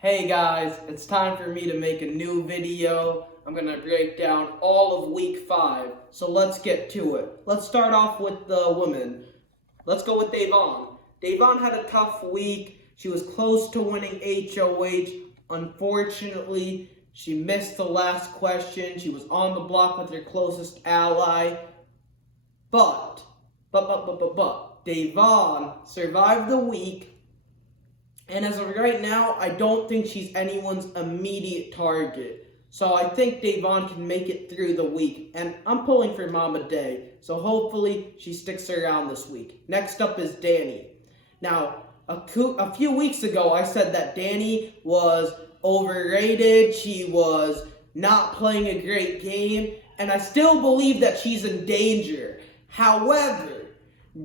Hey guys, it's time for me to make a new video. I'm going to break down all of week 5. So let's get to it. Let's start off with the women. Let's go with Davon. Davon had a tough week. She was close to winning HOH. Unfortunately, she missed the last question. She was on the block with her closest ally. But, Davon survived the week. And as of right now, I don't think she's anyone's immediate target. So I think Davon can make it through the week. And I'm pulling for Mama Day. So hopefully she sticks around this week. Next up is Danny. Now, a few weeks ago, I said that Danny was overrated. She was not playing a great game. And I still believe that she's in danger. However,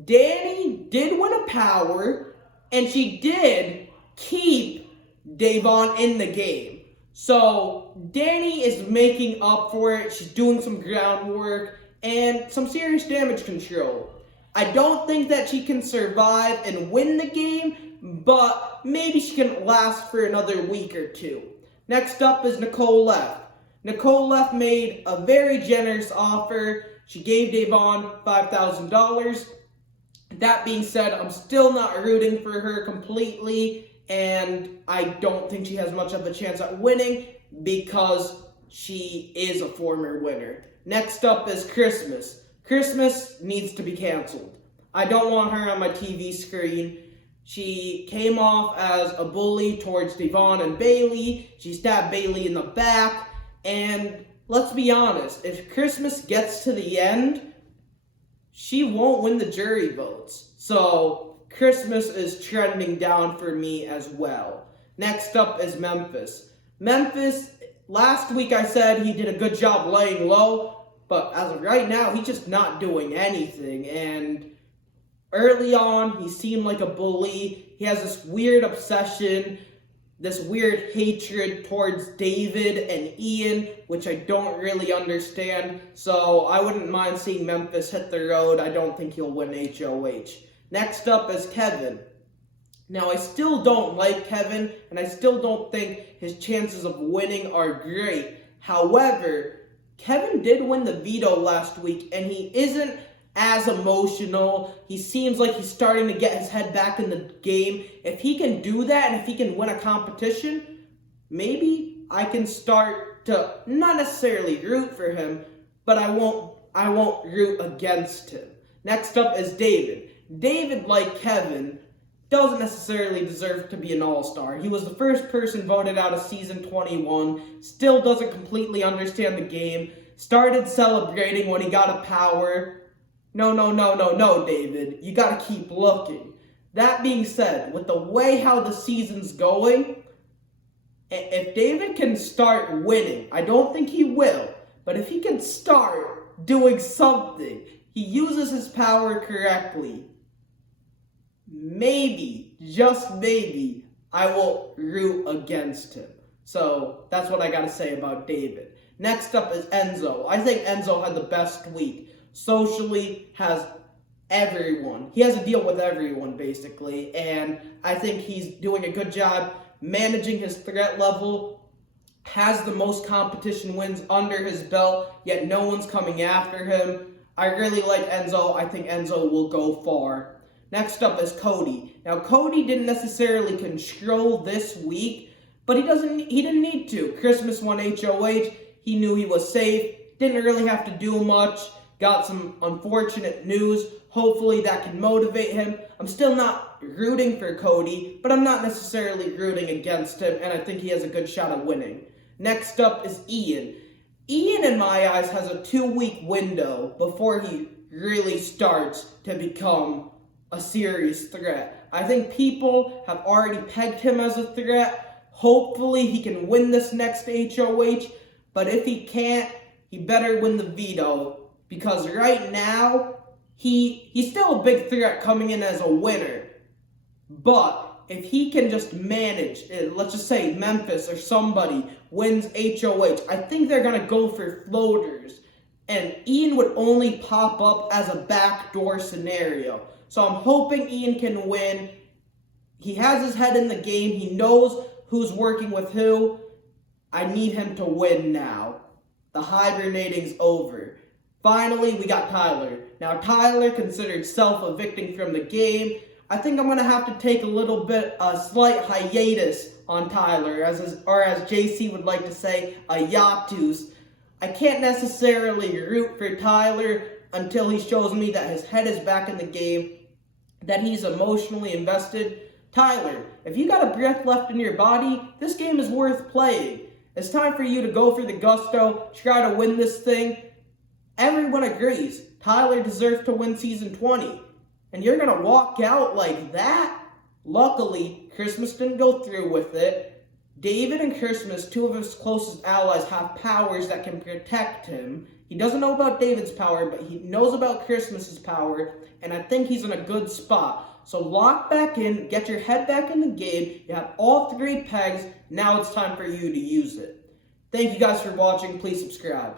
Danny did win a power. And she did keep Davon in the game. So Danny is making up for it. She's doing some groundwork and some serious damage control. I don't think that she can survive and win the game, but maybe she can last for another week or two. Next up is Nicole Leff. Nicole Leff made a very generous offer. She gave Davon $5,000. That being said, I'm still not rooting for her completely, and I don't think she has much of a chance at winning because she is a former winner. Next up is Christmas. Christmas needs to be canceled. I don't want her on my TV screen. She came off as a bully towards Davon and Bailey. She stabbed Bailey in the back, and let's be honest, if Christmas gets to the end, she won't win the jury votes. So Christmas is trending down for me as well. Next up is Memphis. Memphis, last week I said he did a good job laying low, but as of right now, he's just not doing anything. And early on, he seemed like a bully. He has this weird obsession, this weird hatred towards David and Ian, which I don't really understand. So I wouldn't mind seeing Memphis hit the road. I don't think he'll win HOH. Next up is Kevin. Now, I still don't like Kevin, and I still don't think his chances of winning are great. However, Kevin did win the veto last week, and he isn't as emotional. He seems like he's starting to get his head back in the game. If he can do that and if he can win a competition, maybe I can start to not necessarily root for him, but I won't root against him. Next up is David. David, like Kevin, doesn't necessarily deserve to be an all-star. He was the first person voted out of season 21, still doesn't completely understand the game, started celebrating when he got a power. No, David. You gotta keep looking. That being said, with the way how the season's going, if David can start winning, I don't think he will, but if he can start doing something, he uses his power correctly, maybe, just maybe, I will root against him. So that's what I gotta say about David. Next up is Enzo. I think Enzo had the best week. Socially, has everyone. He has a deal with everyone, basically, and I think he's doing a good job managing his threat level, has the most competition wins under his belt, yet no one's coming after him. I really like Enzo. I think Enzo will go far. Next up is Cody. Now, Cody didn't necessarily control this week, but he didn't need to. Christmas won HOH. He knew he was safe. Didn't really have to do much. Got some unfortunate news. Hopefully that can motivate him. I'm still not rooting for Cody, but I'm not necessarily rooting against him, and I think he has a good shot at winning. Next up is Ian. Ian, in my eyes, has a 2-week window before he really starts to become a serious threat. I think people have already pegged him as a threat. Hopefully he can win this next HOH, but if he can't, he better win the veto. Because right now, he's still a big threat coming in as a winner. But if he can just manage, let's just say Memphis or somebody wins HOH, I think they're going to go for floaters. And Ian would only pop up as a backdoor scenario. So I'm hoping Ian can win. He has his head in the game. He knows who's working with who. I need him to win now. The hibernating's over. Finally, we got Tyler. Now, Tyler considered self-evicting from the game. I think I'm going to have to take a slight hiatus on Tyler, as JC would like to say, a hiatus. I can't necessarily root for Tyler until he shows me that his head is back in the game, that he's emotionally invested. Tyler, if you got a breath left in your body, this game is worth playing. It's time for you to go for the gusto, try to win this thing. Everyone agrees, Tyler deserves to win Season 20. And you're going to walk out like that? Luckily, Christmas didn't go through with it. David and Christmas, two of his closest allies, have powers that can protect him. He doesn't know about David's power, but he knows about Christmas's power, and I think he's in a good spot. So lock back in, get your head back in the game. You have all 3 pegs. Now it's time for you to use it. Thank you guys for watching. Please subscribe.